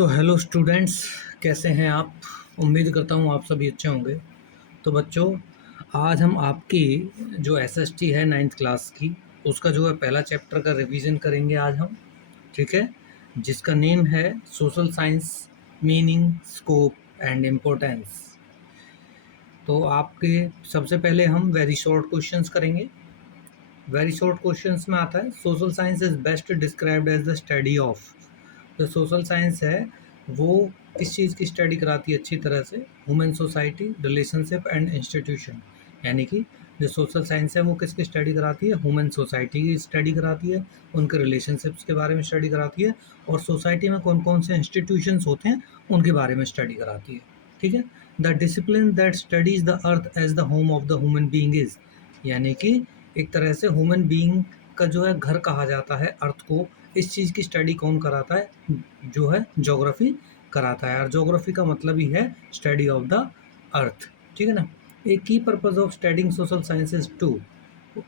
तो hello students, कैसे हैं आप? उम्मीद करता हूँ आप सभी अच्छे होंगे। तो बच्चों, आज हम आपकी जो एसएसटी है नाइन्थ क्लास की, उसका जो है पहला चैप्टर का रिवीजन करेंगे आज हम। ठीक है, जिसका नेम है social science, meaning, scope and importance. तो आपके सबसे पहले हम वेरी शॉर्ट क्वेश्चंस करेंगे। वेरी शॉर्ट क्वेश्चंस में आता है, social science is best described as the study of. जो सोशल साइंस है वो किस चीज़ की स्टडी कराती है अच्छी तरह से? Human society, relationship and institution. यानी कि जो सोशल साइंस है वो किसकी स्टडी कराती है? ह्यूमन सोसाइटी की स्टडी कराती है, उनके रिलेशनशिप्स के बारे में स्टडी कराती है, और सोसाइटी में कौन कौन से इंस्टीट्यूशंस होते हैं उनके बारे में स्टडी कराती है। ठीक है, the discipline that studies the earth as the home of the human being is. यानी कि एक तरह से ह्यूमन बीइंग का जो है घर कहा जाता है अर्थ को। इस चीज़ की स्टडी कौन कराता है? जो है ज्योग्राफी कराता है, और ज्योग्राफी का मतलब ही है स्टडी ऑफ द अर्थ। ठीक है ना। एक की purpose of studying social sciences two.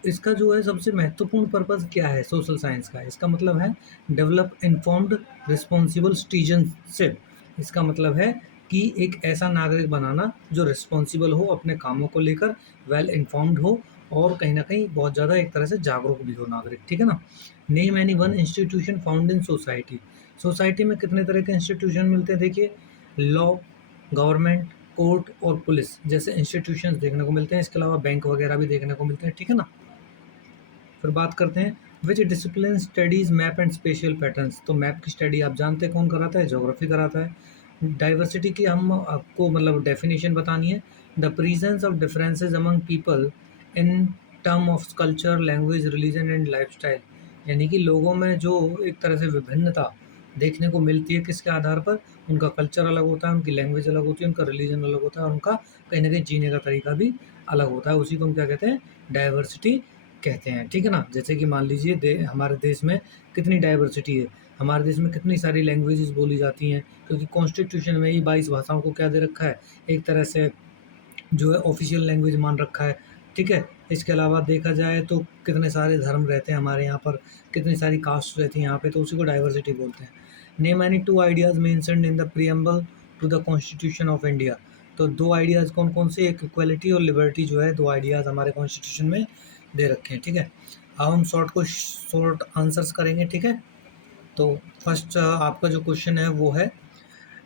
इसका जो है सबसे महत्वपूर्ण पर्पज क्या है सोशल साइंस का? इसका मतलब है डेवलप इन्फॉर्म्ड रिस्पॉन्सिबल सिटीजनशिप। इसका मतलब है कि एक ऐसा नागरिक बनाना जो रिस्पॉन्सिबल हो अपने कामों को लेकर, वेल इन्फॉर्म्ड हो, और कहीं ना कहीं बहुत ज़्यादा एक तरह से जागरूक भी हो नागरिक। ठीक है ना। Name any one institution found in society. Society में कितने तरह के इंस्टीट्यूशन मिलते हैं? देखिए, लॉ, गवर्नमेंट, कोर्ट और पुलिस जैसे इंस्टीट्यूशंस देखने को मिलते हैं। इसके अलावा बैंक वगैरह भी देखने को मिलते हैं। ठीक है ना। फिर बात करते हैं, which discipline studies map and spatial patterns. तो मैप की स्टडी आप जानते हैं कौन कराता है? ज्योग्राफी कराता है। डाइवर्सिटी की हम आपको मतलब डेफिनेशन बतानी है, the presence of differences among people in term of culture, language, religion and lifestyle. यानी कि लोगों में जो एक तरह से विभिन्नता देखने को मिलती है, किसके आधार पर? उनका कल्चर अलग होता है, उनकी लैंग्वेज अलग होती है, उनका रिलीजन अलग होता है, और उनका कहीं ना कहीं जीने का तरीका भी अलग होता है। उसी को हम क्या कहते हैं? डाइवर्सिटी कहते हैं। ठीक है ना। जैसे कि मान लीजिए हमारे देश में कितनी डाइवर्सिटी है, हमारे देश में कितनी सारी लैंग्वेजेस बोली जाती हैं, क्योंकि कॉन्स्टिट्यूशन में ही 22 भाषाओं को क्या दे रखा है? एक तरह से जो है ऑफिशियल लैंग्वेज मान रखा है। ठीक है। इसके अलावा देखा जाए तो कितने सारे धर्म रहते हैं हमारे यहाँ पर, कितनी सारी कास्ट रहती है यहाँ पे, तो उसी को डाइवर्सिटी बोलते हैं। Name any two ideas mentioned in the preamble to the constitution of India. तो दो आइडियाज कौन कौन से? एक इक्वलिटी और लिबर्टी, जो है दो आइडियाज हमारे कॉन्स्टिट्यूशन में दे रखे हैं। ठीक है। अब हम शॉर्ट आंसर्स करेंगे। ठीक है। तो फर्स्ट आपका जो क्वेश्चन है वो है,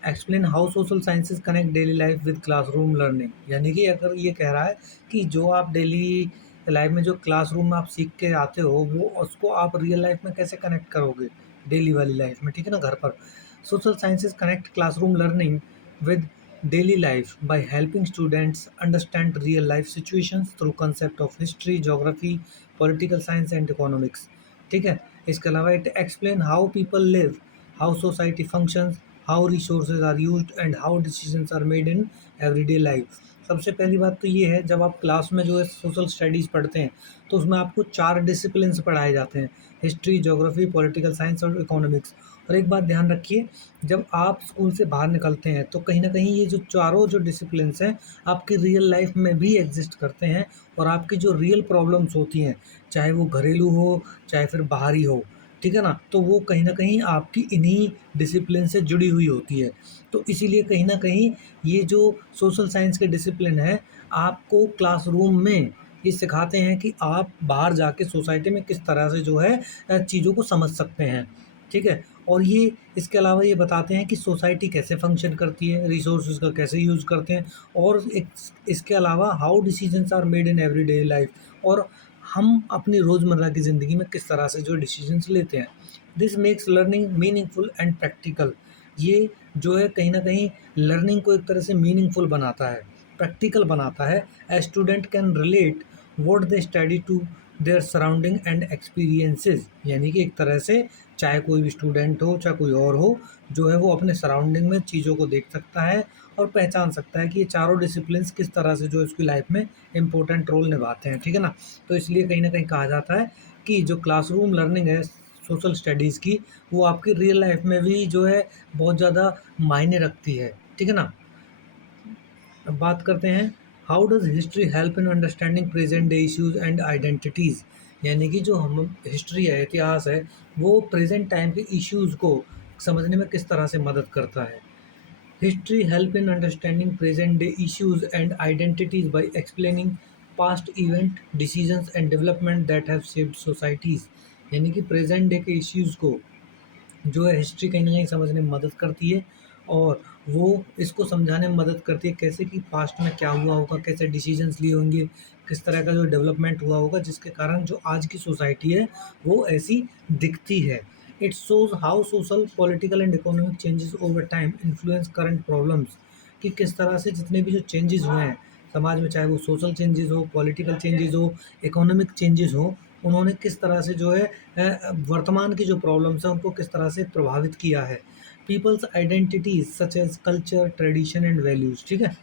explain how social sciences connect daily life with classroom learning. यानी कि अगर ये कह रहा है कि जो आप डेली लाइफ में जो क्लासरूम में आप सीख के आते हो, वो उसको आप रियल लाइफ में कैसे कनेक्ट करोगे डेली वाली लाइफ में? ठीक है ना, घर पर। Social sciences connect classroom learning with daily life by helping students understand real life situations through concept of history, geography, political science and economics. ठीक है। इसके अलावा it explain how people live, how society functions, how resources are used and how decisions are made in everyday life. सबसे पहली बात तो ये है, जब आप क्लास में जो है सोशल स्टडीज़ पढ़ते हैं तो उसमें आपको 4 डिसिप्लिन्स पढ़ाए जाते हैं, हिस्ट्री, ज्योग्राफी, पॉलिटिकल साइंस और इकोनॉमिक्स। और एक बात ध्यान रखिए, जब आप स्कूल से बाहर निकलते हैं तो कहीं ना कहीं ये जो चारों जो डिसिप्लिन्स हैं आपकी रियल लाइफ में भी एग्जिस्ट करते हैं, और आपकी जो रियल प्रॉब्लम्स होती हैं, चाहे वो घरेलू हो चाहे फिर बाहरी हो, ठीक है ना, तो वो कहीं न कहीं आपकी इन्हीं डिसिप्लिन से जुड़ी हुई होती है। तो इसीलिए कहीं न कहीं ये जो सोशल साइंस के डिसिप्लिन है, आपको क्लासरूम में ये सिखाते हैं कि आप बाहर जाके सोसाइटी में किस तरह से जो है चीज़ों को समझ सकते हैं। ठीक है? और ये इसके अलावा ये बताते हैं कि सोसाइटी कैसे फ़ंक्शन करती है, रिसोर्सेज़ का कैसे यूज़ करते हैं, और एक इसके अलावा how decisions are made in everyday life, और हम अपनी रोज़मर्रा की ज़िंदगी में किस तरह से जो डिसीजंस लेते हैं। This makes learning meaningful and practical. ये जो है कहीं न कहीं लर्निंग को एक तरह से मीनिंगफुल बनाता है, प्रैक्टिकल बनाता है। A student can relate what they study to their surrounding and experiences. यानी कि एक तरह से चाहे कोई भी स्टूडेंट हो, चाहे कोई और हो, जो है वो अपने सराउंडिंग में चीज़ों को देख सकता है और पहचान सकता है कि ये चारों डिसिप्लिन्स किस तरह से जो उसकी लाइफ में इम्पोर्टेंट रोल निभाते हैं। ठीक है ना? तो इसलिए कहीं न कहीं कहा जाता है कि जो क्लासरूम लर्निंग है सोशल स्टडीज़ की, वो आपकी रियल लाइफ में भी जो है बहुत ज़्यादा मायने रखती है। ठीक है ना? अब बात करते हैं, how does history help in understanding present day issues and identities. यानी कि जो हम हिस्ट्री है, इतिहास है, वो प्रेजेंट टाइम के इश्यूज़ को समझने में किस तरह से मदद करता है। History help in understanding present day issues and identities by explaining past event decisions and development that have shaped societies. यानी कि प्रेजेंट डे के इश्यूज को जो है हिस्ट्री कहीं न कहीं समझने में मदद करती है, और वो इसको समझाने में मदद करती है कैसे कि पास्ट में क्या हुआ होगा, कैसे डिसीजंस लिए होंगे, किस तरह का जो डेवलपमेंट हुआ होगा जिसके कारण जो आज की सोसाइटी है वो ऐसी दिखती है। It shows how social, political and economic changes over time influence current problems, कि किस तरह से जितने भी जो चेंजेस हुए हैं समाज में, चाहे वो सोशल चेंजेस हो, पॉलिटिकल चेंजेस हो, इकोनॉमिक चेंजेस हो, उन्होंने किस तरह से जो है वर्तमान की जो प्रॉब्लम्स हैं उनको किस तरह से प्रभावित किया है। Peoples identities such as culture, tradition and values, ठीक है।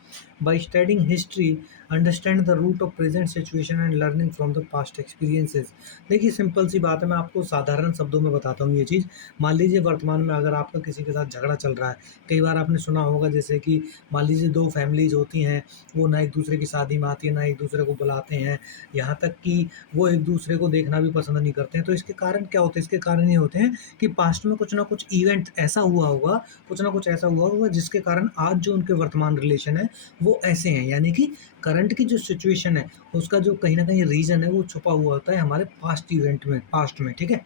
By studying history understand the root of present situation and learning from the past experiences. देखिए सिंपल सी बात है, मैं आपको साधारण शब्दों में बताता हूँ ये चीज़। मान लीजिए वर्तमान में अगर आपका किसी के साथ झगड़ा चल रहा है, कई बार आपने सुना होगा जैसे कि मान लीजिए दो फैमिलीज होती हैं, वो ना एक दूसरे की शादी में आती है, ना एक दूसरे को बुलाते हैं, यहाँ तक कि वो एक दूसरे को देखना भी पसंद नहीं करते हैं। तो इसके कारण क्या होते हैं? इसके कारण ये होते हैं कि पास्ट में कुछ ना कुछ इवेंट ऐसा हुआ होगा, कुछ ना कुछ ऐसा हुआ होगा जिसके कारण आज जो उनके वर्तमान रिलेशन है वो ऐसे हैं। यानी कि करंट की जो सिचुएशन है उसका जो कहीं न कहीं रीज़न है वो छुपा हुआ होता है हमारे पास्ट इवेंट में, पास्ट में, ठीक है?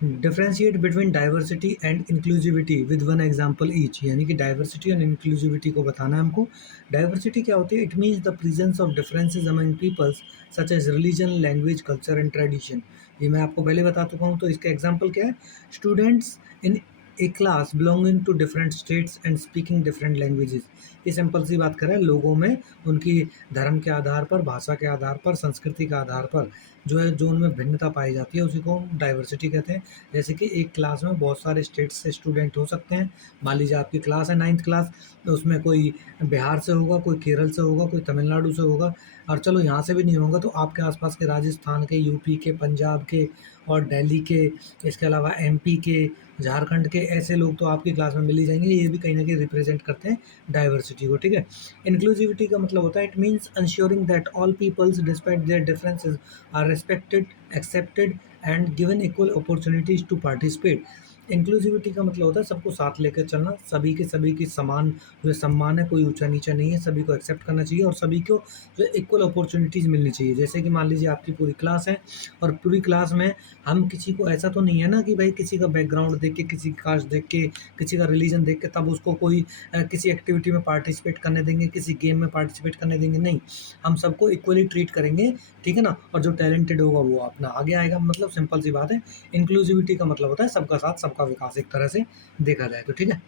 Differentiate between diversity and inclusivity with one example each. यानी कि डाइवर्सिटी और इंक्लूसिविटी को बताना है हमको। डाइवर्सिटी क्या होती है? It means the presence of differences among peoples such as religion, language, culture and tradition. ये मैं आपको पहले बता चुका हूँ। तो इसका एग्जांपल क्या है? Students in a class belonging to different states and speaking different languages. ये सिंपल सी बात कर रहा है, लोगों में उनकी धर्म के आधार पर, भाषा के आधार पर, संस्कृति के आधार पर जो है जो उनमें भिन्नता पाई जाती है उसी को हम डाइवर्सिटी कहते हैं। जैसे कि एक क्लास में बहुत सारे स्टेट से स्टूडेंट हो सकते हैं। मान लीजिए आपकी क्लास है 9th क्लास, तो उसमें कोई बिहार से होगा, कोई केरल से होगा, कोई तमिलनाडु से होगा, और चलो यहाँ से भी नहीं होगा तो आपके आसपास के राजस्थान के, यूपी के, पंजाब के और दिल्ली के, इसके अलावा एमपी के, झारखंड के, ऐसे लोग तो आपकी क्लास में मिल ही जाएंगे। ये भी कहीं ना कहीं रिप्रेजेंट करते हैं डाइवर्सिटी को, ठीक है। इंक्लूसिविटी का मतलब होता है it means ensuring that all peoples despite their differences are respected, accepted and given equal opportunities to participate. Inclusivity का मतलब होता है सबको साथ लेकर चलना, सभी की समान जो सम्मान है, कोई ऊंचा नीचा नहीं है, सभी को एक्सेप्ट करना चाहिए और सभी को जो इक्वल अपॉर्चुनिटीज़ मिलनी चाहिए। जैसे कि मान लीजिए आपकी पूरी क्लास है और पूरी क्लास में हम किसी को ऐसा तो नहीं है ना कि भाई किसी का बैकग्राउंड देख के, किसी की कास्ट देख के, किसी का रिलीजन देख के तब उसको कोई किसी एक्टिविटी में पार्टिसिपेट करने देंगे, किसी गेम में पार्टिसिपेट करने देंगे, नहीं। हम सबको इक्वली ट्रीट करेंगे, ठीक है ना। और जो टैलेंटेड होगा वो अपना आगे आएगा। मतलब सिंपल सी बात है, इंक्लूसिविटी का मतलब होता है सबका साथ सबका विकास, एक तरह से देखा जाए तो, ठीक है।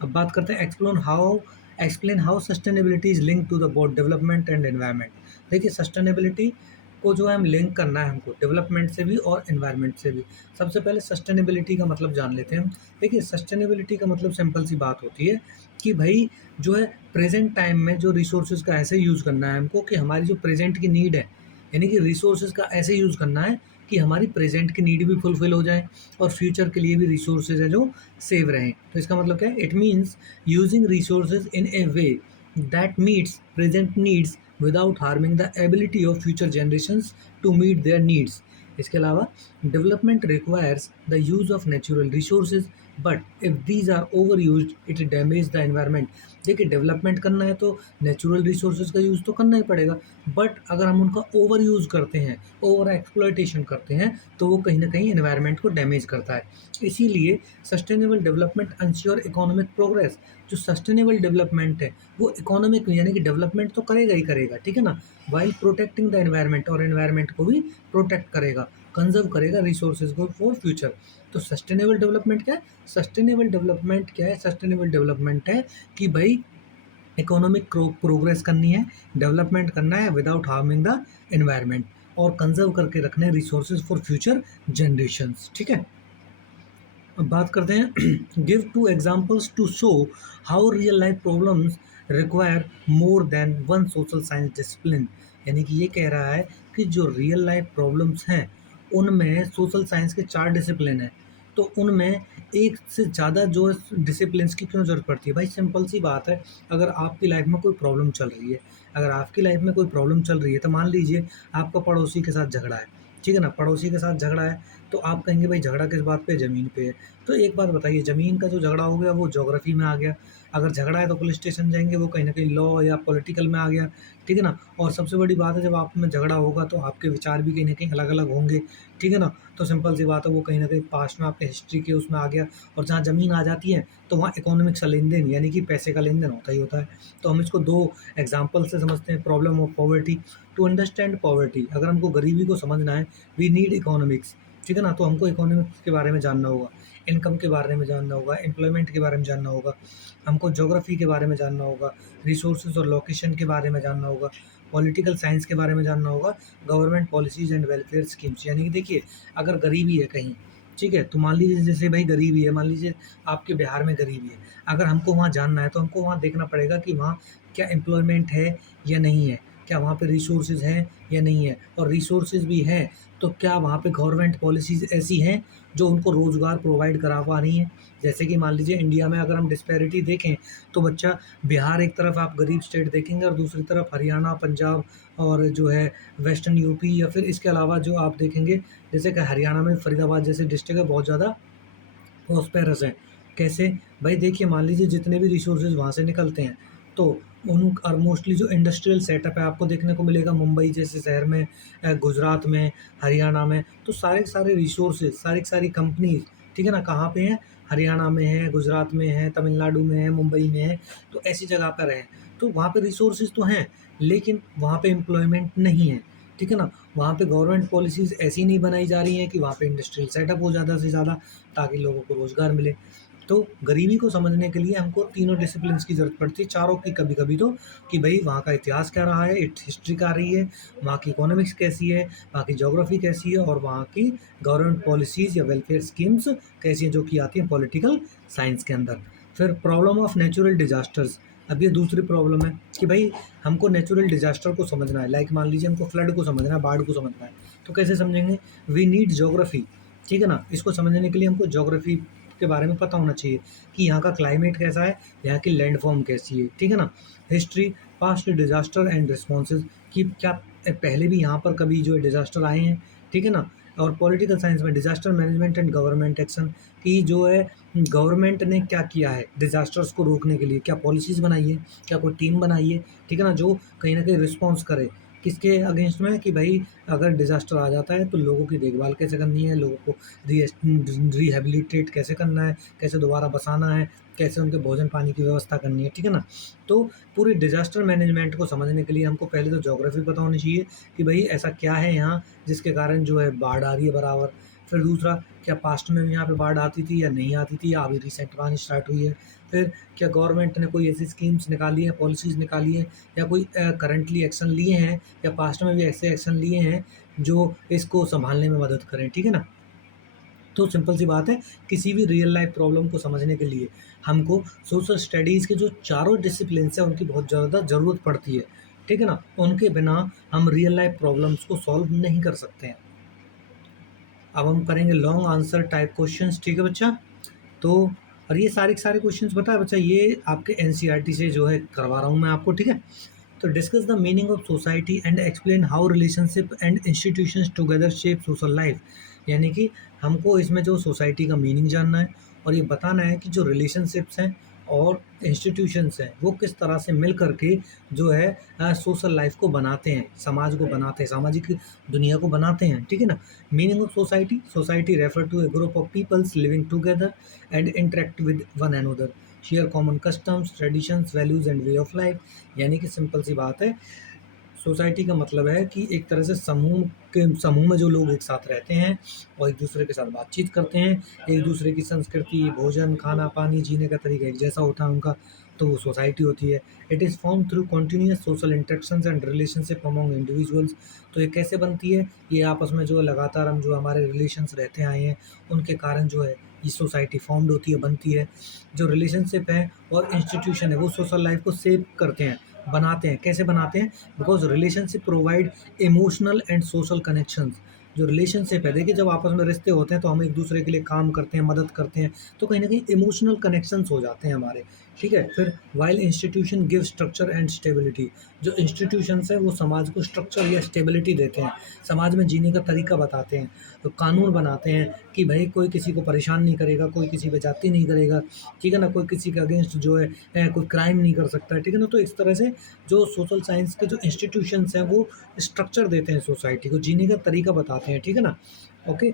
अब बात करते हैं explain how sustainability is link to the both development and environment. देखिए सस्टेनेबिलिटी को जो है हम लिंक करना है हमको डेवलपमेंट से भी और एनवायरनमेंट से भी। सबसे पहले सस्टेनेबिलिटी का मतलब जान लेते हैं हम। देखिए सस्टेनेबिलिटी का मतलब सिंपल सी बात होती है कि भाई जो है प्रेजेंट टाइम में जो रिसोर्सेज का ऐसे यूज़ करना है हमको कि हमारी जो प्रेजेंट की नीड है, यानी कि रिसोर्सेज का ऐसे यूज़ करना है कि हमारी प्रेजेंट की नीड भी फुलफिल हो जाए और फ्यूचर के लिए भी रिसोर्सेज है जो सेव रहें। तो इसका मतलब क्या है? It means using resources in a way that meets present needs without harming the ability of future generations to meet their needs. इसके अलावा development requires the use of natural resources but if these are over use it damage the environment. देखिए development करना है तो natural resources का use तो करना ही पड़ेगा, बट अगर हम उनका ओवर यूज़ करते हैं, ओवर एक्सप्लॉयटेशन करते हैं, तो वो कहीं ना कहीं एनवायरनमेंट को डैमेज करता है। इसीलिए sustainable development ensure economic progress. जो सस्टेनेबल डेवलपमेंट है वो इकोनॉमिक यानी कि डेवलपमेंट तो करेगा ही करेगा, ठीक है ना, वाइल प्रोटेक्टिंग द एनवायरनमेंट, और एनवायरनमेंट को भी प्रोटेक्ट करेगा, कंजर्व करेगा रिसोर्सेज को फॉर फ्यूचर। तो सस्टेनेबल डेवलपमेंट क्या है? सस्टेनेबल डेवलपमेंट है कि भाई इकोनॉमिक प्रोग्रेस करनी है, डेवलपमेंट करना है विदाउट हार्मिंग द एनवायरनमेंट, और कंजर्व करके रखने रिसोर्सेज फॉर फ्यूचर जनरेशंस, ठीक है। अब बात करते हैं give two examples to show how real life problems require more than one social science discipline. यानी कि ये कह रहा है कि जो रियल लाइफ प्रॉब्लम्स हैं उनमें सोशल साइंस के 4 डिसिप्लिन हैं, तो उनमें एक से ज़्यादा जो डिसिप्लिन्स की क्यों ज़रूरत पड़ती है? भाई सिंपल सी बात है, अगर आपकी लाइफ में कोई प्रॉब्लम चल रही है, अगर आपकी लाइफ में कोई प्रॉब्लम चल रही है तो मान लीजिए आपका पड़ोसी के साथ झगड़ा है, ठीक है ना, पड़ोसी के साथ झगड़ा है, तो आप कहेंगे भाई झगड़ा किस बात पे है? ज़मीन पे है। तो एक बात बताइए, ज़मीन का जो झगड़ा हो गया वो ज्योग्राफी में आ गया। अगर झगड़ा है तो पुलिस स्टेशन जाएँगे, वो कहीं न कहीं लॉ या पॉलिटिकल में आ गया, ठीक है ना? और सबसे बड़ी बात है, जब आप में झगड़ा होगा तो आपके विचार भी कहीं न कहीं अलग-अलग होंगे, ठीक है ना? तो सिंपल सी बात है, वो कहीं न कहीं पास्ट में आपके हिस्ट्री के उसमें आ गया। और जहाँ ज़मीन आ जाती है तो वहाँ इकोनॉमिक्स का लेन-देन, यानी कि पैसे का लेन-देन होता ही होता है। तो हम इसको 2 एग्ज़ाम्पल से समझते हैं। Problem of poverty, to understand poverty, अगर हमको गरीबी को समझना है, वी नीड इकोनॉमिक्स, ठीक है ना? तो हमको इकोनॉमिक्स के बारे में जानना होगा, इनकम के बारे में जानना होगा, एम्प्लॉयमेंट के बारे में जानना होगा, हमको ज्योग्राफी के बारे में जानना होगा, रिसोर्सेज और लोकेशन के बारे में जानना होगा, पॉलिटिकल साइंस के बारे में जानना होगा, government policies and welfare schemes. यानी कि देखिए, अगर गरीबी है कहीं, ठीक है? तो मान लीजिए जैसे भाई गरीबी है, मान लीजिए आपके बिहार में गरीबी है। अगर हमको वहाँ जानना है तो हमको वहाँ देखना पड़ेगा कि वहाँ क्या एम्प्लॉयमेंट है या नहीं है? क्या वहाँ पे रिसोर्सेज़ हैं या नहीं है? और रिसोर्सेज़ भी हैं, तो क्या वहाँ पे गवर्नमेंट पॉलिसीज़ ऐसी हैं जो उनको रोज़गार प्रोवाइड करा पा रही हैं? जैसे कि मान लीजिए इंडिया में अगर हम डिस्पैरिटी देखें, तो बच्चा बिहार एक तरफ आप गरीब स्टेट देखेंगे और दूसरी तरफ हरियाणा, पंजाब और जो है वेस्टर्न यूपी, या फिर इसके अलावा जो आप देखेंगे, जैसे कि हरियाणा में फरीदाबाद जैसे डिस्ट्रिक्ट है, बहुत ज़्यादा प्रॉस्पेरस हैं। कैसे? भाई देखिए, मान लीजिए जितने भी रिसोर्सेज़ वहाँ से निकलते हैं, तो उन और मोस्टली जो इंडस्ट्रियल सेटअप है आपको देखने को मिलेगा मुंबई जैसे शहर में, गुजरात में, हरियाणा में। तो सारे के सारे रिसोर्सेज़, सारी की सारी कंपनीज़, ठीक है ना? कहाँ पे हैं? हरियाणा में हैं, गुजरात में हैं, तमिलनाडु में हैं, मुंबई में हैं, तो ऐसी जगह पर हैं। तो वहाँ पे रिसोर्सेज़ तो हैं, लेकिन वहाँ पे एम्प्लॉयमेंट नहीं है, ठीक है ना? वहाँ पे गवर्नमेंट पॉलिसीज़ ऐसी नहीं बनाई जा रही हैं कि वहाँ पे इंडस्ट्रियल सेटअप हो ज़्यादा से ज़्यादा, ताकि लोगों को रोज़गार मिले। तो गरीबी को समझने के लिए हमको तीनों डिसिप्लिन्स की ज़रूरत पड़ती है, चारों की कभी-कभी तो, कि भई वहाँ का इतिहास क्या रहा है, इट हिस्ट्री क्या रही है, वहाँ की इकोनॉमिक्स कैसी है, वहाँ की ज्योग्राफी कैसी है, और वहाँ की गवर्नमेंट पॉलिसीज़ या वेलफेयर स्कीम्स कैसी हैं, जो कि आती हैं पॉलिटिकल साइंस के अंदर। फिर प्रॉब्लम ऑफ नेचुरल डिज़ास्टर्स, अब ये दूसरी प्रॉब्लम है कि भई हमको नेचुरल डिज़ास्टर को समझना है, लाइक मान लीजिए हमको फ्लड को समझना है, बाढ़ को समझना है, तो कैसे समझेंगे? वी नीड ज्योग्राफी, ठीक है ना? इसको समझने के लिए हमको ज्योग्राफी के बारे में पता होना चाहिए कि यहाँ का क्लाइमेट कैसा है, यहाँ की लैंडफॉर्म कैसी है, ठीक है ना? History, past disaster and responses, कि क्या पहले भी यहाँ पर कभी जो है डिज़ास्टर आए हैं, ठीक है ना? और पॉलिटिकल साइंस में disaster management and government action, कि जो है गवर्नमेंट ने क्या किया है डिज़ास्टर्स को रोकने के लिए, क्या पॉलिसीज़ बनाई है, क्या कोई टीम बनाई है, ठीक है ना? जो कहीं न कहीं रिस्पॉन्स करे, किसके अगेंस्ट में, कि भई अगर डिज़ास्टर आ जाता है तो लोगों की देखभाल कैसे करनी है, लोगों को रिहैबिलिटेट कैसे करना है, कैसे दोबारा बसाना है, कैसे उनके भोजन-पानी की व्यवस्था करनी है, ठीक है ना? तो पूरी डिज़ास्टर मैनेजमेंट को समझने के लिए हमको पहले तो ज्योग्राफी पता होनी चाहिए कि भई ऐसा क्या है यहाँ जिसके कारण जो है बाढ़ आ रही है बराबर। फिर दूसरा, क्या पास्ट में भी यहाँ पे बाढ़ आती थी या नहीं आती थी, या अभी रिसेंट में आनी स्टार्ट हुई है? फिर क्या गवर्नमेंट ने कोई ऐसी स्कीम्स निकाली हैं, पॉलिसीज़ निकाली हैं, या कोई करंटली एक्शन लिए हैं, या पास्ट में भी ऐसे एक्शन लिए हैं जो इसको सँभालने में मदद करें, ठीक है ना? तो सिंपल सी बात है, किसी भी रियल लाइफ प्रॉब्लम को समझने के लिए हमको सोशल स्टडीज़ के जो चारों डिसिप्लिन्स हैं उनकी बहुत ज़्यादा ज़रूरत पड़ती है, ठीक है ना? उनके बिना हम रियल लाइफ प्रॉब्लम्स को सॉल्व नहीं कर सकते हैं। अब हम करेंगे लॉन्ग आंसर टाइप क्वेश्चंस, ठीक है बच्चा? तो और ये सारे के सारे क्वेश्चंस पता है बच्चा, ये आपके एनसीईआरटी से जो है करवा रहा हूँ मैं आपको, ठीक है? तो discuss the meaning of society and explain how relationship and institutions together shape social life. यानी कि हमको इसमें जो सोसाइटी का मीनिंग जानना है, और ये बताना है कि जो रिलेशनशिप्स हैं और इंस्टीट्यूशंस हैं वो किस तरह से मिल करके जो है सोशल लाइफ को बनाते हैं, समाज को बनाते हैं, सामाजिक दुनिया को बनाते हैं, ठीक है ना? Meaning of society, society refer to a group of peoples living together and interact with one another, share common customs, traditions, values and way of life. यानी कि सिंपल सी बात है, सोसाइटी का मतलब है कि एक तरह से समूह में जो लोग एक साथ रहते हैं और एक दूसरे के साथ बातचीत करते हैं, एक दूसरे की संस्कृति, भोजन, खाना पानी, जीने का तरीका एक जैसा होता है उनका, तो वो सोसाइटी होती है। It is form through continuous social interactions and relationship among individuals. तो ये कैसे बनती है? ये आपस में जो है लगातार हम जो हमारे रिलेशंस रहते आए हैं उनके कारण जो है ये सोसाइटी फॉर्म्ड होती है, बनती है। जो रिलेशनशिप है और इंस्टीट्यूशन है वो सोशल लाइफ को शेप करते हैं, बनाते हैं। कैसे बनाते हैं? Because relationship provide emotional and social connections. जो रिलेशनशिप है, देखिए जब आपस में रिश्ते होते हैं तो हम एक दूसरे के लिए काम करते हैं, मदद करते हैं, तो कहीं ना कहीं इमोशनल कनेक्शंस हो जाते हैं हमारे, ठीक है। फिर while institution give structure and stability, जो इंस्टीट्यूशंस है वो समाज को स्ट्रक्चर या स्टेबिलिटी देते हैं, समाज में जीने का तरीका बताते हैं, तो कानून बनाते हैं कि भाई कोई किसी को परेशान नहीं करेगा, कोई किसी पे जाति नहीं करेगा, ठीक है ना, कोई किसी के अगेंस्ट जो है कोई क्राइम नहीं कर सकता है, ठीक है ना। तो इस तरह से जो सोशल साइंस के जो इंस्टीट्यूशंस हैं वो स्ट्रक्चर देते हैं, सोसाइटी को जीने का तरीका बताते हैं, ठीक है ना। ओके।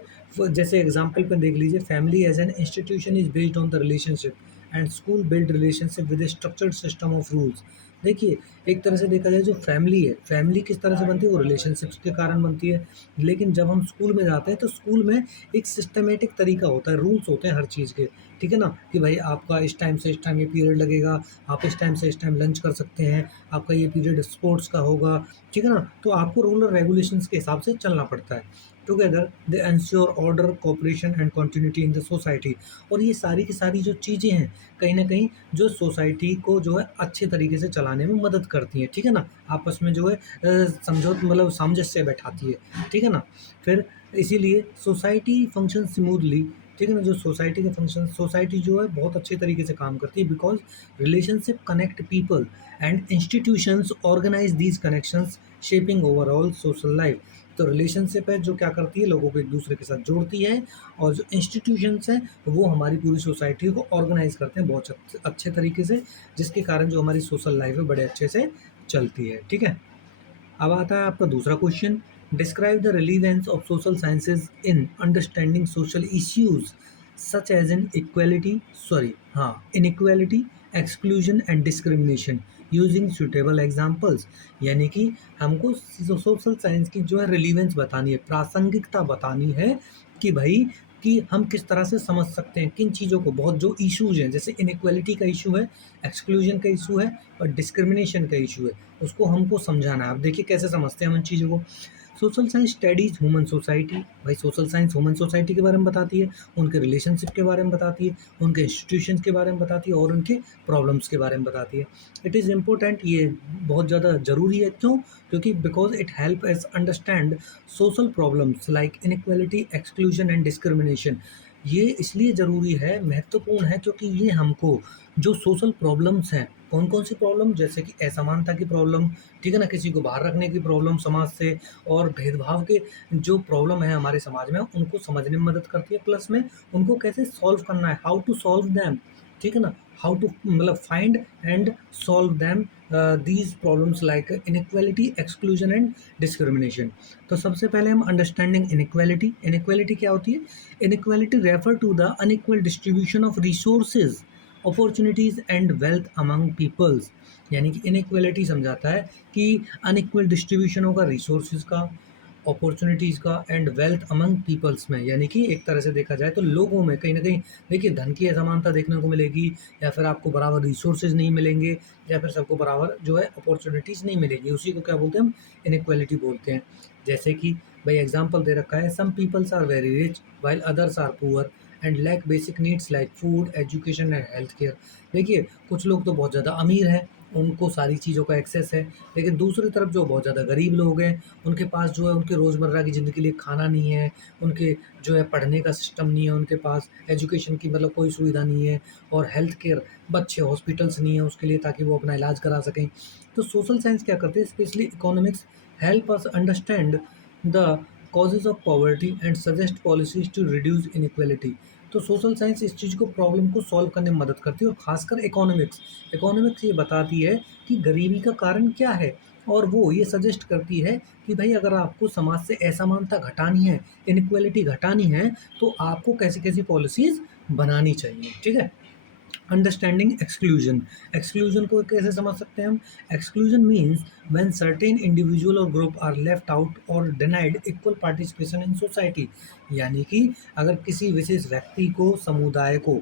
जैसे एग्जाम्पल पे देख लीजिए, family as an institution is based on the relationship and school build relationship with a structured system of rules. देखिए, एक तरह से देखा जाए जो फैमिली है, फैमिली किस तरह से बनती है, वो रिलेशनशिप्स के कारण बनती है। लेकिन जब हम स्कूल में जाते हैं तो स्कूल में एक सिस्टमेटिक तरीका होता है, रूल्स होते हैं हर चीज़ के, ठीक है ना, कि भाई आपका इस टाइम से इस टाइम ये पीरियड लगेगा, आप इस टाइम से इस टाइम लंच कर सकते हैं, आपका ये पीरियड स्पोर्ट्स का होगा, ठीक है ना। तो आपको रूल और रेगुलेशंस के हिसाब से चलना पड़ता है। Together they ensure order, cooperation and continuity in the society. और ये सारी की सारी जो चीज़ें हैं, कहीं न कहीं जो सोसाइटी को जो है अच्छे तरीके से चलाने में मदद करती हैं, ठीक है ना? आपस में जो है समझौत मतलब सामंजस्य बैठाती है, ठीक है ना? फिर इसीलिए सोसाइटी फंक्शन स्मूथली, ठीक है ना? जो सोसाइटी के फंक्शन, सोसाइटी जो है बहुत अच्छे तरीके से काम करती है, because relationship connect people and institutions organise these connections shaping overall social life. तो रिलेशनशिप है जो क्या करती है, लोगों को एक दूसरे के साथ जोड़ती है, और जो इंस्टीट्यूशंस हैं वो हमारी पूरी सोसाइटी को ऑर्गेनाइज करते हैं बहुत अच्छे तरीके से, जिसके कारण जो हमारी सोशल लाइफ है बड़े अच्छे से चलती है, ठीक है। अब आता है आपका दूसरा question, describe the relevance of social sciences in understanding social issues such as in equality, sorry हाँ, inequality, exclusion and discrimination using suitable examples. यानी कि हमको सोशल साइंस की जो है रिलीवेंस बतानी है, प्रासंगिकता बतानी है कि भाई कि हम किस तरह से समझ सकते हैं किन चीज़ों को, बहुत जो इश्यूज हैं, जैसे इनइक्वालिटी का इशू है, एक्सक्लूजन का इशू है और डिस्क्रिमिनेशन का इशू है, उसको हमको समझाना है। अब देखिए कैसे समझते हैं हम इन चीज़ों को। Social science studies human society, भाई सोशल साइंस ह्यूमन सोसाइटी के बारे में बताती है, उनके रिलेशनशिप के बारे में बताती है, उनके इंस्टीट्यूशंस के बारे में बताती है और उनके प्रॉब्लम्स के बारे में बताती है। इट इज़ इम्पोर्टेंट, ये बहुत ज़्यादा ज़रूरी है। क्यों? क्योंकि because it help S understand social problems like inequality, exclusion and discrimination. ये इसलिए ज़रूरी है, महत्वपूर्ण है, क्योंकि ये हमको जो सोशल प्रॉब्लम्स हैं, कौन कौन सी प्रॉब्लम, जैसे कि असमानता की प्रॉब्लम, ठीक है ना, किसी को बाहर रखने की प्रॉब्लम समाज से, और भेदभाव के जो प्रॉब्लम है हमारे समाज में, उनको समझने में मदद करती है, प्लस में उनको कैसे सॉल्व करना है, हाउ टू सॉल्व दैम, ठीक है ना, हाउ टू मतलब find and solve them these problems like inequality, exclusion and discrimination. तो सबसे पहले हम अंडरस्टैंडिंग इनइक्वालिटी, इनइक्वालिटी क्या होती है? Inequality refer to the unequal distribution of resources, opportunities and wealth among peoples. यानी कि इनइक्वालिटी समझाता है कि अनइक्वल डिस्ट्रीब्यूशन होगा रिसोर्सेज का, अपॉर्चुनिटीज़ का एंड वेल्थ अमंग पीपल्स में, यानी कि एक तरह से देखा जाए तो लोगों में कहीं ना कहीं देखिए धन की असमानता देखने को मिलेगी, या फिर आपको बराबर रिसोर्सेज नहीं मिलेंगे, या फिर सबको बराबर जो है अपॉर्चुनिटीज़ नहीं मिलेगी, उसी को क्या बोलते हैं हम? इनइक्वालिटी बोलते हैं। जैसे कि भाई एग्जाम्पल दे रखा है, some peoples are very rich while others are poor and lack basic needs like food, education and health care. देखिए कुछ लोग तो बहुत ज़्यादा अमीर हैं, उनको सारी चीज़ों का एक्सेस है, लेकिन दूसरी तरफ जो बहुत ज़्यादा गरीब लोग हैं, उनके पास जो है उनके रोज़मर्रा की ज़िंदगी के लिए खाना नहीं है, उनके जो है पढ़ने का सिस्टम नहीं है, उनके पास एजुकेशन की मतलब कोई सुविधा नहीं है, और हेल्थ केयर, अच्छे हॉस्पिटल्स नहीं है उसके लिए ताकि वो अपना इलाज करा सकें। तो सोशल साइंस क्या करते हैं, specially economics, help us understand the causes of poverty and suggest policies to reduce inequality. तो सोशल साइंस इस चीज़ को, प्रॉब्लम को सॉल्व करने में मदद करती है, और खासकर इकोनॉमिक्स, इकोनॉमिक्स ये बताती है कि गरीबी का कारण क्या है, और वो ये सजेस्ट करती है कि भाई अगर आपको समाज से असमानता घटानी है, इनइक्वालिटी घटानी है, तो आपको कैसी कैसी पॉलिसीज़ बनानी चाहिए, ठीक है। अंडरस्टैंडिंग एक्सक्लूजन, एक्सक्लूजन को कैसे समझ सकते हैं हम? Exclusion means when certain individual और ग्रुप आर लेफ्ट आउट और denied equal participation in society. यानी कि अगर किसी विशेष व्यक्ति को, समुदाय को,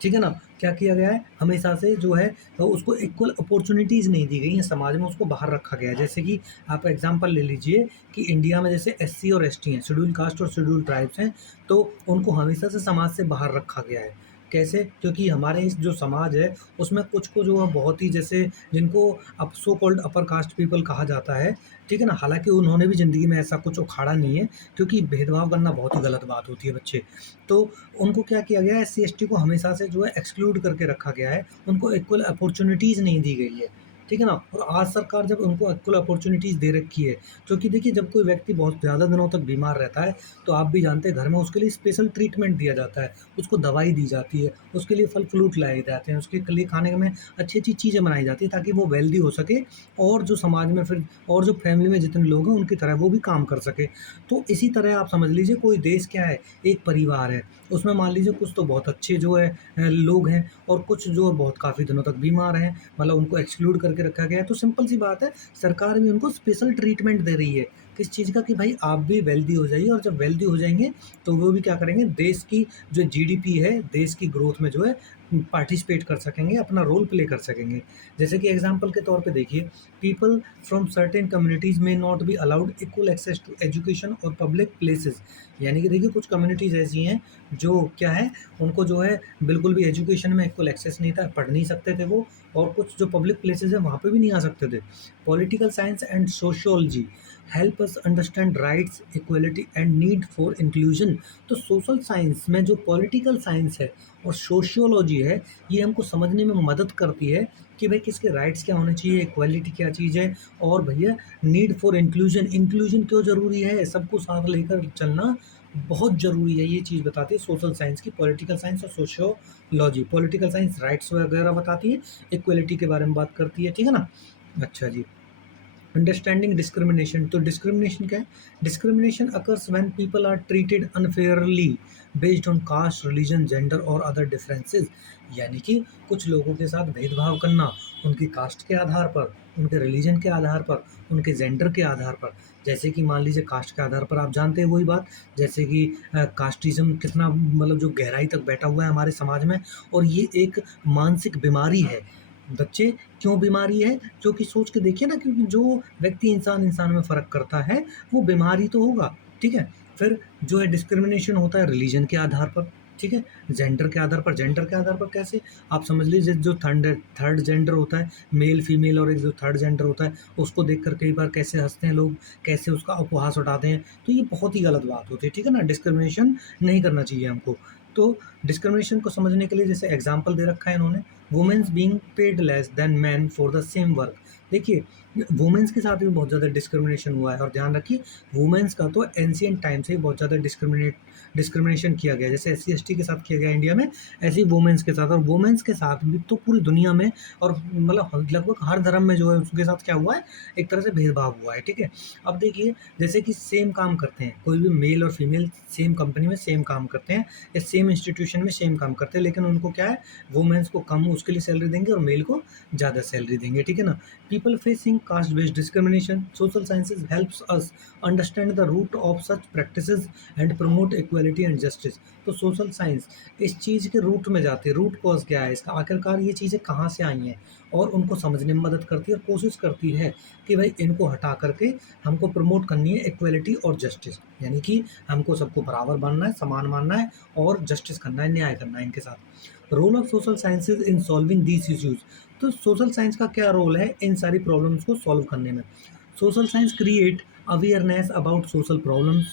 ठीक है ना, क्या किया गया है, हमेशा से जो है तो उसको इक्वल अपॉर्चुनिटीज़ नहीं दी गई हैं समाज में, उसको बाहर रखा गया है। जैसे कि आप एग्जांपल ले लीजिए कि इंडिया में जैसे एससी और एसटी हैं, शेड्यूल कास्ट और शेड्यूल ट्राइब्स हैं, तो उनको हमेशा से समाज से बाहर रखा गया है, कैसे? क्योंकि हमारे इस जो समाज है, उसमें कुछ को जो है बहुत ही जैसे जिनको अब so called upper caste people कहा जाता है, ठीक है ना? हालाँकि उन्होंने भी ज़िंदगी में ऐसा कुछ उखाड़ा नहीं है, क्योंकि भेदभाव करना बहुत ही गलत बात होती है बच्चे। तो उनको क्या किया गया है, एससी-एसटी को हमेशा से जो है एक्सक्लूड करके रखा गया है, उनको इक्वल अपॉर्च्युनिटीज़ नहीं दी गई है, ठीक है ना? और आज सरकार जब उनको इक्वल अपॉर्च्युनिटीज़ दे रखी है, क्योंकि देखिए जब कोई व्यक्ति बहुत ज़्यादा दिनों तक बीमार रहता है, तो आप भी जानते हैं घर में उसके लिए स्पेशल ट्रीटमेंट दिया जाता है, उसको दवाई दी जाती है, उसके लिए फल-फ्रूट लाए जाते हैं, उसके लिए खाने में अच्छी-अच्छी चीज़ें बनाई जाती हैं ताकि वो वेल्दी हो सके और जो समाज में फिर और जो फैमिली में जितने लोग हैं उनकी तरह वो भी काम कर सके। तो इसी तरह आप समझ लीजिए कोई देश क्या है, एक परिवार है, उसमें मान लीजिए कुछ तो बहुत अच्छे जो है लोग हैं और कुछ जो बहुत काफ़ी दिनों तक बीमार हैं, मतलब उनको एक्सक्लूड करके रखा गया है। तो सिंपल सी बात है, सरकार भी उनको स्पेशल ट्रीटमेंट दे रही है। किस चीज़ का? कि भाई आप भी वेल्दी हो जाइए और जब वेल्दी हो जाएँगे, तो वो भी क्या करेंगे, देश की जो जीडीपी है, देश की ग्रोथ में जो है पार्टिसिपेट कर सकेंगे, अपना रोल प्ले कर सकेंगे। जैसे कि एग्ज़ाम्पल के तौर पे देखिए, पीपल फ्रॉम सर्टेन कम्युनिटीज़ में not be allowed equal access to education और पब्लिक प्लेसेस। यानी कि देखिए कुछ कम्युनिटीज़ ऐसी हैं जो क्या है, उनको जो है बिल्कुल भी एजुकेशन में इक्वल एक्सेस नहीं था, पढ़ नहीं सकते थे वो, और कुछ जो पब्लिक प्लेसेस हैं वहाँ पे भी नहीं आ सकते थे। Political science and sociology help us understand rights, equality and need for inclusion. तो सोशल साइंस में जो पॉलिटिकल साइंस है और सोशियोलॉजी है, ये हमको समझने में मदद करती है कि भाई किसके राइट्स क्या होने चाहिए, इक्वालिटी क्या चीज़ है, और भैया नीड फॉर इंक्लूजन, इंक्लूजन क्यों ज़रूरी है, सबको साथ लेकर चलना बहुत ज़रूरी है। ये चीज़ बताती है सोशल साइंस की, पॉलिटिकल साइंस और सोशियोलॉजी। पॉलिटिकल साइंस राइट्स वगैरह बताती है, इक्वालिटी के बारे में बात करती है, ठीक है ना? अच्छा जी। अंडरस्टैंडिंग डिस्क्रिमिनेशन, तो डिस्क्रिमिनेशन क्या है? Discrimination occurs when people are treated unfairly based on caste, religion, gender और अदर डिफरेंसेस। यानी कि कुछ लोगों के साथ भेदभाव करना, उनकी कास्ट के आधार पर, उनके रिलीजन के आधार पर, उनके जेंडर के आधार पर। जैसे कि मान लीजिए कास्ट के आधार पर आप जानते हैं वही बात, जैसे कि कास्टिज्म कितना मतलब जो गहराई तक बैठा हुआ है हमारे समाज में, और ये एक मानसिक बीमारी है। बच्चे, क्यों बीमारी है? क्योंकि सोच के देखिए ना, क्योंकि जो व्यक्ति इंसान-इंसान में फ़र्क करता है, वो बीमारी तो होगा, ठीक है? फिर जो है डिस्क्रिमिनेशन होता है रिलीजन के आधार पर, ठीक है? जेंडर के आधार पर कैसे? आप समझ लीजिए जो थर्ड थर्ड जेंडर होता है, मेल, फीमेल, और एक जो थर्ड जेंडर होता है, उसको देखकर कई बार कैसे हँसते हैं लोग, कैसे उसका उपहास उड़ाते हैं, तो ये बहुत ही गलत बात होती है, ठीक है ना? डिस्क्रिमिनेशन नहीं करना चाहिए हमको। तो डिस्क्रिमिनेशन को समझने के लिए जैसे एग्ज़ाम्पल दे रखा है इन्होंने, womens being paid less than men for the same work. देखिए, वुमेन्स के साथ भी बहुत ज़्यादा डिस्क्रिमिनेशन हुआ है, और ध्यान रखिए वुमेन्स का तो एंशिएंट टाइम से ही बहुत ज़्यादा डिस्क्रिमिनेशन किया गया है। जैसे एससी-एसटी के साथ किया गया इंडिया में, ऐसे ही वुमेन्स के साथ, और वुमेन्स के साथ भी तो पूरी दुनिया में और मतलब लगभग हर धर्म में जो है उसके साथ क्या हुआ है, एक तरह से भेदभाव हुआ है, ठीक है? अब देखिए, जैसे कि सेम काम करते हैं, कोई भी मेल और फीमेल सेम कंपनी में सेम काम करते हैं, या सेम इंस्टीट्यूशन में सेम काम करते हैं, लेकिन उनको क्या है, वुमेन्स को कम उसके लिए सैलरी देंगे और मेल को ज़्यादा सैलरी देंगे, ठीक है ना? People facing caste based discrimination, social sciences helps us understand the root of such practices and promote equality and justice. तो सोशल साइंस इस चीज़ के रूट में जाती है, रूट कॉज क्या है इसका, आखिरकार ये चीज़ें कहाँ से आई हैं, और उनको समझने में मदद करती है और कोशिश करती है कि भाई इनको हटा करके हमको प्रमोट करनी है इक्वालिटी और जस्टिस। यानी कि हमको सबको बराबर मानना है, समान मानना है, और जस्टिस करना है, न्याय करना है इनके साथ। Role of social sciences in solving these issues, तो सोशल साइंस का क्या रोल है इन सारी प्रॉब्लम्स को सॉल्व करने में? Social science create awareness about social problems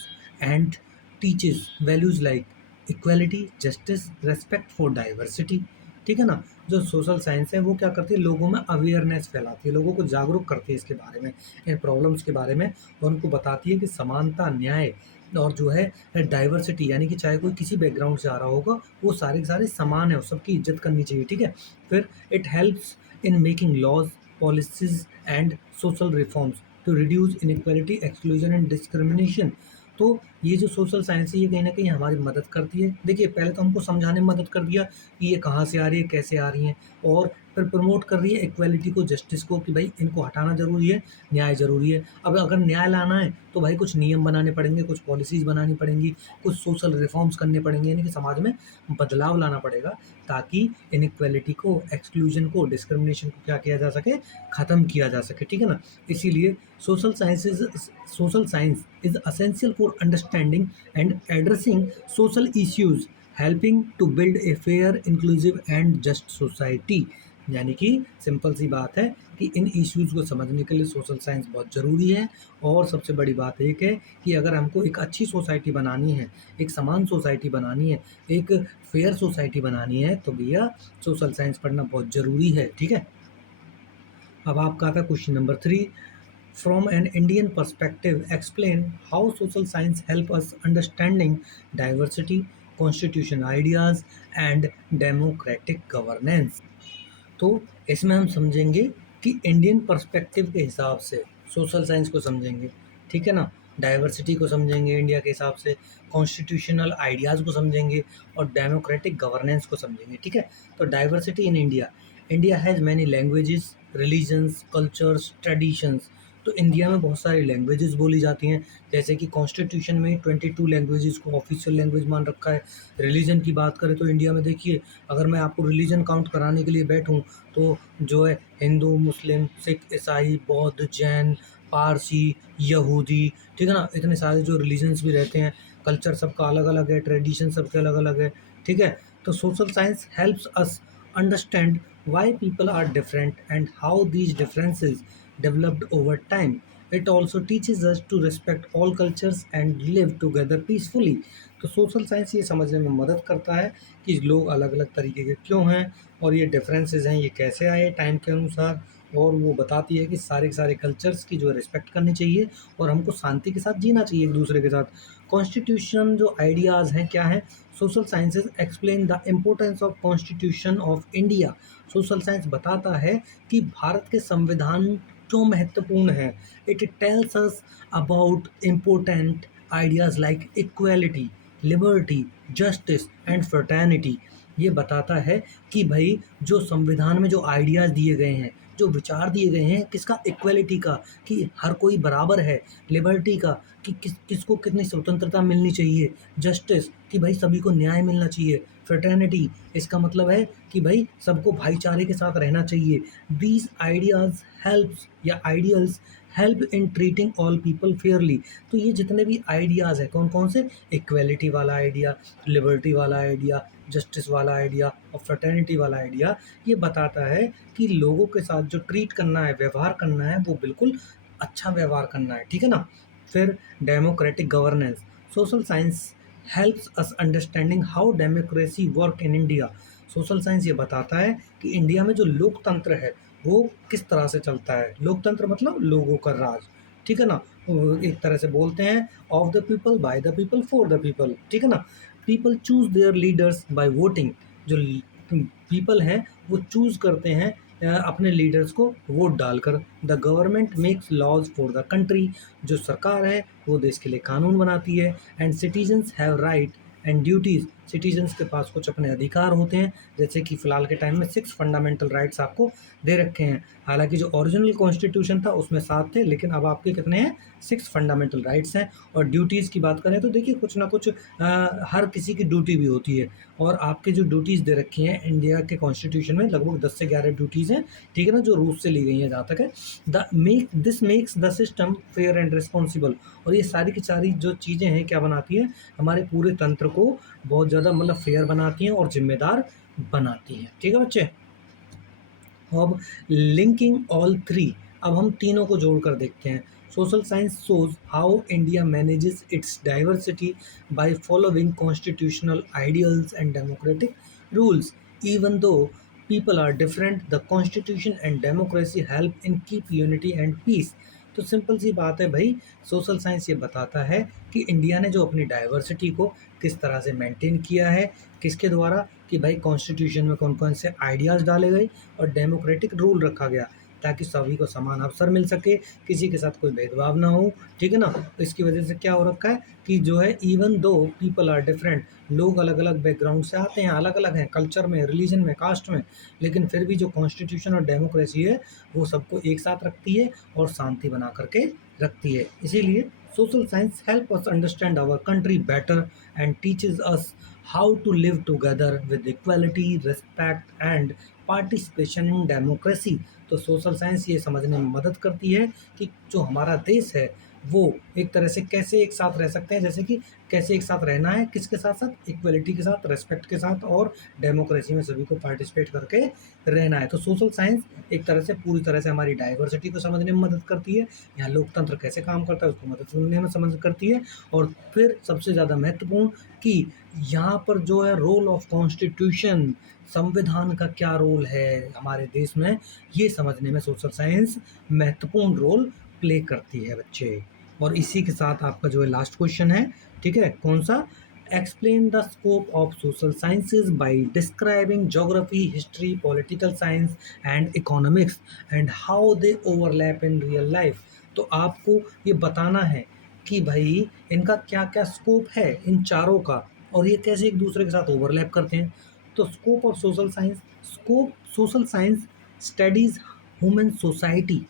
and teaches values like equality, justice, respect for diversity, ठीक है ना? जो सोशल साइंस है वो क्या करती है, लोगों में अवेयरनेस फैलाती है, लोगों को जागरूक करती है इसके बारे में, इन प्रॉब्लम्स के बारे में, और उनको बताती है कि समानता, न्याय और जो है डाइवर्सिटी, यानी कि चाहे कोई किसी बैकग्राउंड से आ रहा होगा, वो सारे के सारे समान है और सबकी इज्जत करनी चाहिए, ठीक है? फिर it helps in making laws, policies and social reforms to reduce inequality, exclusion and discrimination. तो ये जो सोशल साइंस है ये कहीं न कहीं हमारी मदद करती है। देखिए, पहले तो हमको समझाने में मदद कर दिया कि ये कहाँ से आ रही है, कैसे आ रही हैं, और फिर प्रमोट कर रही है इक्वालिटी को, जस्टिस को, कि भाई इनको हटाना ज़रूरी है, न्याय ज़रूरी है। अब अगर न्याय लाना है तो भाई कुछ नियम बनाने पड़ेंगे, कुछ पॉलिसीज़ बनानी पड़ेंगी, कुछ सोशल रिफॉर्म्स करने पड़ेंगे, यानी कि समाज में बदलाव लाना पड़ेगा, ताकि इनइक्वालिटी को, एक्सक्लूजन को, डिस्क्रिमिनेशन को क्या किया जा सके, ख़त्म किया जा सके, ठीक है ना? इसीलिए social science is essential for understanding and addressing social issues helping to build a fair inclusive and just society. यानी कि सिंपल सी बात है कि इन इश्यूज़ को समझने के लिए सोशल साइंस बहुत ज़रूरी है। और सबसे बड़ी बात एक है कि अगर हमको एक अच्छी सोसाइटी बनानी है, एक समान सोसाइटी बनानी है, एक फेयर सोसाइटी बनानी है, तो भैया सोशल साइंस पढ़ना बहुत ज़रूरी है। ठीक है, अब आपका आता है question number 3। From an Indian perspective, explain how social science help us understanding diversity, constitution ideas, and democratic governance। तो इसमें हम समझेंगे कि इंडियन पर्सपेक्टिव के हिसाब से सोशल साइंस को समझेंगे। ठीक है ना, डाइवर्सिटी को समझेंगे इंडिया के हिसाब से, कॉन्स्टिट्यूशनल आइडियाज़ को समझेंगे और डेमोक्रेटिक गवर्नेंस को समझेंगे। ठीक है, तो diversity in India, India has many languages, religions, cultures, traditions. तो इंडिया में बहुत सारी लैंग्वेजेस बोली जाती हैं, जैसे कि कॉन्स्टिट्यूशन में 22 लैंग्वेजेस को ऑफिशियल लैंग्वेज मान रखा है। रिलीजन की बात करें तो इंडिया में देखिए, अगर मैं आपको रिलीजन काउंट कराने के लिए बैठूं तो जो है हिंदू, मुस्लिम, सिख, ईसाई, बौद्ध, जैन, पारसी, यहूदी, ठीक है ना, इतने सारे जो रिलीजन्स भी रहते हैं। कल्चर सबका अलग अलग है, ट्रेडिशन सबके अलग अलग है। ठीक है, तो social science helps us understand why people are different and how these differences developed over time. It also teaches us to respect all cultures and live together peacefully. तो सोशल साइंस ये समझने में मदद करता है कि लोग अलग अलग तरीके के क्यों हैं और ये डिफरेंसेस हैं ये कैसे आए टाइम के अनुसार। और वो बताती है कि सारे के सारे कल्चर्स की जो है रिस्पेक्ट करनी चाहिए और हमको शांति के साथ जीना चाहिए एक दूसरे के साथ। कॉन्स्टिट्यूशन जो आइडियाज़ हैं क्या हैं, social sciences explain the importance of constitution of India. Social science बताता है कि भारत के संविधान क्यों महत्वपूर्ण है। It tells us about important ideas like equality, liberty, justice and fraternity. ये बताता है कि भाई जो संविधान में जो आइडियाज़ दिए गए हैं, जो विचार दिए गए हैं, किसका, इक्वालिटी का, कि हर कोई बराबर है, लिबर्टी का कि किसको कितनी स्वतंत्रता मिलनी चाहिए, जस्टिस कि भाई सभी को न्याय मिलना चाहिए, फ्रेटर्निटी इसका मतलब है कि भाई सबको भाईचारे के साथ रहना चाहिए। दीज आइडियाज़ हेल्प्स या ideals help in treating all people Fairlie. तो ये जितने भी आइडियाज़ हैं कौन कौन से, इक्वालिटी वाला आइडिया, लिबर्टी वाला आइडिया, जस्टिस वाला आइडिया और फ्रेटर्निटी वाला आइडिया, ये बताता है कि लोगों के साथ जो ट्रीट करना है, व्यवहार करना है, वो बिल्कुल अच्छा व्यवहार करना है। ठीक है ना। फिर democratic governance, social science helps us understanding how democracy work in India. Social science ये बताता है कि इंडिया में जो लोकतंत्र है वो किस तरह से चलता है। लोकतंत्र मतलब लोगों का राज। ठीक है ना, वो एक तरह से बोलते हैं of the people, by the people, for the people. ठीक है ना, people choose there leaders by voting. जो पीपल हैं वो चूज करते हैं अपने लीडर्स को वोट डालकर। The government makes laws for the country, जो सरकार है वो देश के लिए कानून बनाती है। And citizens have right and duties, citizens के पास कुछ अपने अधिकार होते हैं, जैसे कि फ़िलहाल के टाइम में 6 फंडामेंटल राइट्स आपको दे रखे हैं। हालांकि जो ओरिजिनल कॉन्स्टिट्यूशन था उसमें 7 थे, लेकिन अब आपके कितने हैं, 6 फंडामेंटल राइट्स हैं। और ड्यूटीज़ की बात करें तो देखिए कुछ ना कुछ हर किसी की ड्यूटी भी होती है। और आपके जो ड्यूटीज़ दे रखी हैं इंडिया के कॉन्स्टिट्यूशन में, लगभग 10 से 11 ड्यूटीज़ हैं। ठीक है ना, जो रूस से ली गई हैं जहाँ तक है। This makes the system fair and responsible. और ये सारी की सारी जो चीज़ें हैं क्या बनाती हैं, हमारे पूरे तंत्र को बहुत ज़्यादा मतलब फेयर बनाती हैं और जिम्मेदार बनाती हैं। ठीक है बच्चे, अब लिंकिंग ऑल थ्री, अब हम तीनों को जोड़कर देखते हैं। Social science shows how India manages it's diversity by following constitutional ideals and democratic rules. Even though people are different, the constitution and democracy help in keep unity and peace। तो simple सी बात है भाई, social science ये बताता है कि India ने जो अपनी डाइवर्सिटी को किस तरह से मेंटेन किया है, किसके द्वारा, कि भाई कॉन्स्टिट्यूशन में कौन कौन से आइडियाज़ डाले गए और डेमोक्रेटिक रूल रखा गया ताकि सभी को समान अवसर मिल सके, किसी के साथ कोई भेदभाव ना हो। ठीक है ना, तो इसकी वजह से क्या हो रखा है कि जो है even though people are different, लोग अलग अलग बैकग्राउंड से आते हैं, अलग अलग हैं कल्चर में, रिलीजन में, कास्ट में, लेकिन फिर भी जो कॉन्स्टिट्यूशन और डेमोक्रेसी है वो सबको एक साथ रखती है और शांति बना करके रखती है। इसीलिए social science help us understand our country better and teaches us how to live together with equality, respect and participation in democracy. तो सोशल साइंस ये समझने में मदद करती है कि जो हमारा देश है वो एक तरह से कैसे एक साथ रह सकते हैं, जैसे कि कैसे एक साथ रहना है, किसके साथ-साथ, इक्वालिटी के साथ, रिस्पेक्ट के साथ और डेमोक्रेसी में सभी को पार्टिसिपेट करके रहना है। तो सोशल साइंस एक तरह से पूरी तरह से हमारी डाइवर्सिटी को समझने में मदद करती है, यहाँ लोकतंत्र कैसे काम करता है उसको मदद करने में समझ करती है, और फिर सबसे ज़्यादा महत्वपूर्ण कि यहाँ पर जो है रोल ऑफ कॉन्स्टिट्यूशन, संविधान का क्या रोल है हमारे देश में, ये समझने में सोशल साइंस महत्वपूर्ण रोल प्ले करती है बच्चे। और इसी के साथ आपका जो है लास्ट क्वेश्चन है, ठीक है, कौन सा? Explain the scope of social sciences by describing geography, history, political science and economics and how they overlap in real life. तो आपको ये बताना है कि भाई इनका क्या क्या स्कोप है इन चारों का, और ये कैसे एक दूसरे के साथ ओवरलैप करते हैं। तो scope of social science, scope social science studies human society,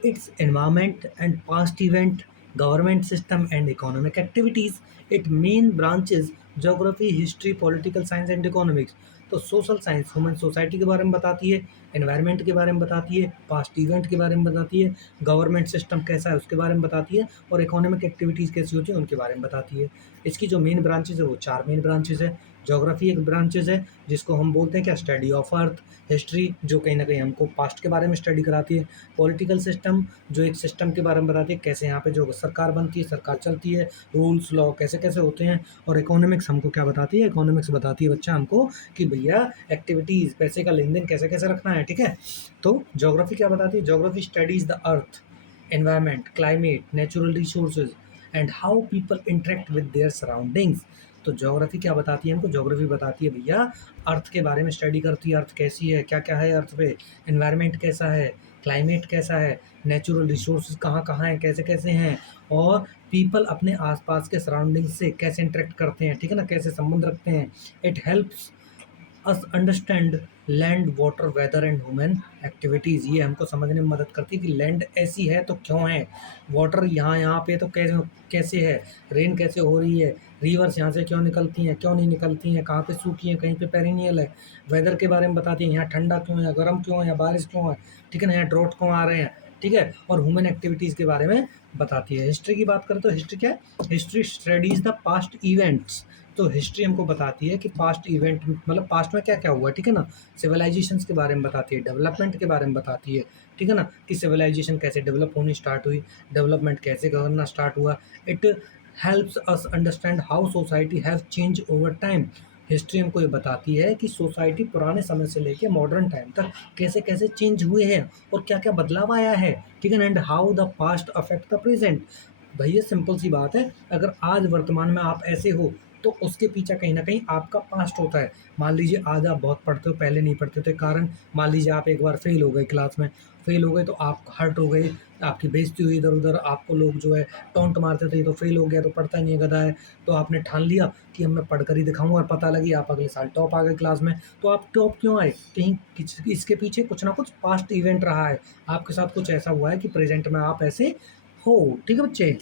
its environment and past event, government system and economic activities. Its main branches geography, history, political science and economics. तो सोशल साइंस ह्यूमन सोसाइटी के बारे में बताती है, environment के बारे में बताती है, पास्ट इवेंट के बारे में बताती है, गवर्नमेंट सिस्टम कैसा है उसके बारे में बताती है, और इकोनॉमिक एक्टिविटीज़ कैसी होती हैं उनके बारे में बताती है। इसकी जो मेन ब्रांचेज है वो चार मेन ब्रांचेज है। ज्योग्राफी एक ब्रांचेज है जिसको हम बोलते हैं क्या, स्टडी ऑफ अर्थ। हिस्ट्री जो कहीं ना कहीं हमको पास्ट के बारे में स्टडी कराती है। पॉलिटिकल सिस्टम जो एक सिस्टम के बारे में बताती है, कैसे यहाँ पे जो सरकार बनती है, सरकार चलती है, रूल्स लॉ कैसे कैसे होते हैं। और इकोनॉमिक्स हमको क्या बताती है, इकोनॉमिक्स बताती है बच्चा हमको कि भैया एक्टिविटीज़, पैसे का लेन देन कैसे कैसे रखना है, ठीक है। तो ज्योग्राफी क्या बताती है, geography studies the earth, environment, climate, natural resources and how people interact with their surroundings. तो ज्योग्राफी क्या बताती है हमको, ज्योग्राफी बताती है भैया अर्थ के बारे में स्टडी करती है, अर्थ कैसी है, क्या क्या है अर्थ पे, एनवायरनमेंट कैसा है, क्लाइमेट कैसा है, नेचुरल रिसोर्सेज कहाँ कहाँ हैं, कैसे कैसे हैं, और पीपल अपने आसपास के सराउंडिंग से कैसे इंटरेक्ट करते हैं, ठीक है ना, कैसे संबंध रखते हैं। It helps us understand land, water, weather and human activities. ये हमको समझने में मदद करती है कि लैंड ऐसी है तो क्यों है, वाटर यहाँ यहाँ पे तो कैसे कैसे है, रेन कैसे हो रही है, रिवर्स यहाँ से क्यों निकलती हैं, क्यों नहीं निकलती हैं, कहाँ पे सूखी हैं, कहीं पे पेरिनियल है। वेदर के बारे में बताती है, यहाँ ठंडा क्यों है, गर्म क्यों है, या बारिश क्यों है, ठीक है ना, यहाँ ड्रॉट क्यों आ रहे हैं, ठीक है। और ह्यूमन एक्टिविटीज़ के बारे में बताती है। हिस्ट्री की बात करें तो हिस्ट्री क्या है, history studies the past events. तो हिस्ट्री हमको बताती है कि पास्ट इवेंट मतलब पास्ट में क्या क्या हुआ, ठीक है ना। सिविलाइजेशंस के बारे में बताती है, डेवलपमेंट के बारे में बताती है, ठीक है ना, कि सिविलाइजेशन कैसे डेवलप होनी स्टार्ट हुई, डेवलपमेंट कैसे करना स्टार्ट हुआ। It helps us understand how society have change over time. History हमको ये बताती है कि सोसाइटी पुराने समय से लेके मॉडर्न टाइम तक कैसे कैसे चेंज हुए हैं और क्या क्या बदलाव आया है, ठीक है ना, and how the past affect the present. भैया सिंपल सी बात है, अगर आज वर्तमान में आप ऐसे हो तो उसके पीछे कहीं ना कहीं आपका पास्ट होता है। मान लीजिए आज आप बहुत पढ़ते हो, पहले नहीं पढ़ते थे, कारण मान लीजिए आप एक बार फेल हो गए क्लास में, फेल हो गए तो आप हर्ट हो गए, आपकी बेइज्जती हुई इधर उधर, आपको लोग जो है टोंट मारते थे, तो फेल हो गया तो पढ़ता नहीं है, गधा है। तो आपने ठान लिया कि अब मैं पढ़ कर ही दिखाऊंगा, और पता लगी आप अगले साल टॉप आ गए क्लास में। तो आप टॉप क्यों आए, कहीं इसके पीछे कुछ ना कुछ पास्ट इवेंट रहा है, आपके साथ कुछ ऐसा हुआ है कि प्रेजेंट में आप ऐसे हो, ठीक है बच्चे।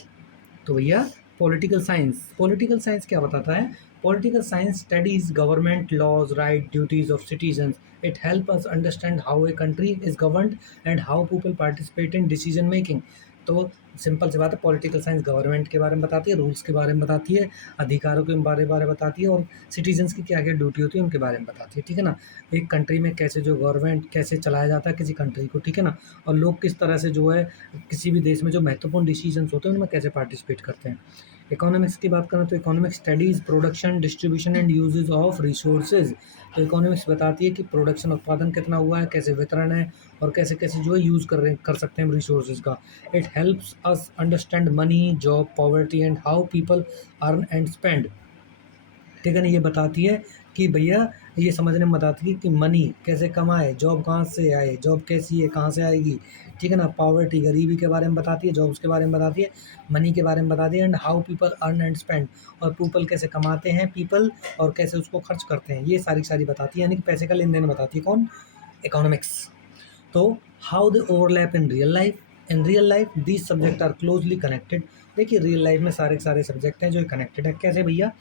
तो भैया पॉलिटिकल साइंस क्या बताता है, political science studies government laws, right, duties of citizens. It help us understand how a country is governed and how people participate in decision making. तो सिंपल सी बात है, पॉलिटिकल साइंस गवर्नमेंट के बारे में बताती है, रूल्स के बारे में बताती है, अधिकारों के बारे में बताती है, और सिटीजन्स की क्या क्या ड्यूटी होती है उनके बारे में बताती है, ठीक है ना। एक कंट्री में कैसे जो गवर्नमेंट कैसे चलाया जाता है किसी कंट्री को, ठीक है ना, और लोग किस तरह से जो है किसी भी देश में जो महत्वपूर्ण डिसीजंस होते हैं उनमें कैसे पार्टिसिपेट करते हैं। इकोनॉमिक्स की बात करें तो economics studies production, distribution and uses of resources. तो इकोनॉमिक्स बताती है कि प्रोडक्शन, उत्पादन कितना हुआ है, कैसे वितरण है, और कैसे कैसे जो है यूज़ कर सकते हैं हम रिसोर्सेज का। It helps us understand money, job, poverty and how people earn and spend, ठीक है ना। ये बताती है कि भैया, ये समझने में बताती है कि मनी कैसे कमाए, जॉब कहाँ से आए, जॉब कैसी है, कहाँ से आएगी, ठीक है ना। पॉवर्टी, गरीबी के बारे में बताती है, जॉब्स के बारे में बताती है, मनी के बारे में बताती है, and how people earn and spend, और पीपल कैसे कमाते हैं पीपल, और कैसे उसको खर्च करते हैं, ये सारी सारी बताती है, यानी कि पैसे का लेन देन बताती है कौन, इकोनॉमिक्स। तो how they overlap in real life, in real life these subject are closely connected. देखिए रियल लाइफ में सारे के सारे सब्जेक्ट हैं जो कनेक्टेड है, कैसे भैया।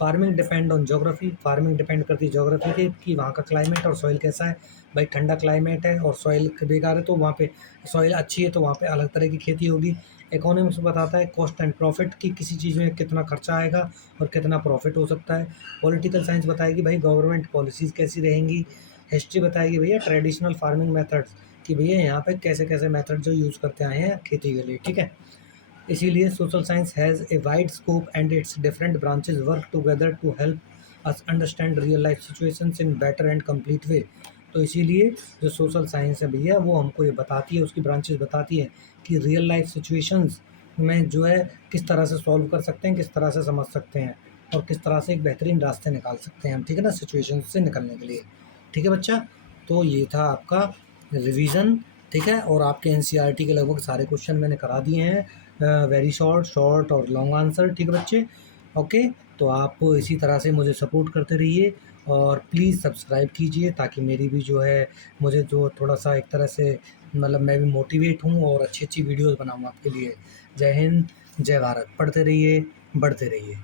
Farming depend on geography, farming depend करती है ज्योग्राफी के कि वहाँ का क्लाइमेट और सॉइल कैसा है। भाई ठंडा क्लाइमेट है और सॉइल बेकार है तो वहाँ पे, सॉइल अच्छी है तो वहाँ पे अलग तरह की खेती होगी। इकोनॉमिक्स बताता है कॉस्ट एंड प्रॉफिट कि किसी चीज़ में कितना खर्चा आएगा और कितना प्रॉफिट हो सकता है। पॉलिटिकल साइंस बताएगी भाई गवर्नमेंट पॉलिसीज़ कैसी रहेंगी। हिस्ट्री बताएगी भैया ट्रेडिशनल फार्मिंग मेथड्स कि भैया यहाँ पे कैसे कैसे मेथड जो यूज़ करते आए हैं खेती के लिए, ठीक है। इसीलिए social science has a wide scope and its different branches work together to help us understand real life situations in better and complete way. तो इसीलिए जो सोशल साइंस है भैया वो हमको ये बताती है, उसकी ब्रांचेस बताती है कि रियल लाइफ सिचुएशंस में जो है किस तरह से सॉल्व कर सकते हैं, किस तरह से समझ सकते हैं और किस तरह से एक बेहतरीन रास्ते निकाल सकते हैं हम, ठीक है ना, सिचुएशन से निकलने के लिए। ठीक है बच्चा, तो ये था आपका रिवीजन, ठीक है। और आपके एनसीईआरटी के लगभग सारे क्वेश्चन मैंने करा दिए हैं, वेरी शॉर्ट शॉर्ट और लॉन्ग आंसर, ठीक है बच्चे। ओके, तो आप इसी तरह से मुझे सपोर्ट करते रहिए और प्लीज़ सब्सक्राइब कीजिए ताकि मेरी भी जो है मुझे जो थोड़ा सा एक तरह से मतलब मैं भी मोटिवेट हूँ और अच्छी अच्छी वीडियोज़ बनाऊँ आपके लिए। जय हिंद, जय भारत, पढ़ते रहिए, बढ़ते रहिए।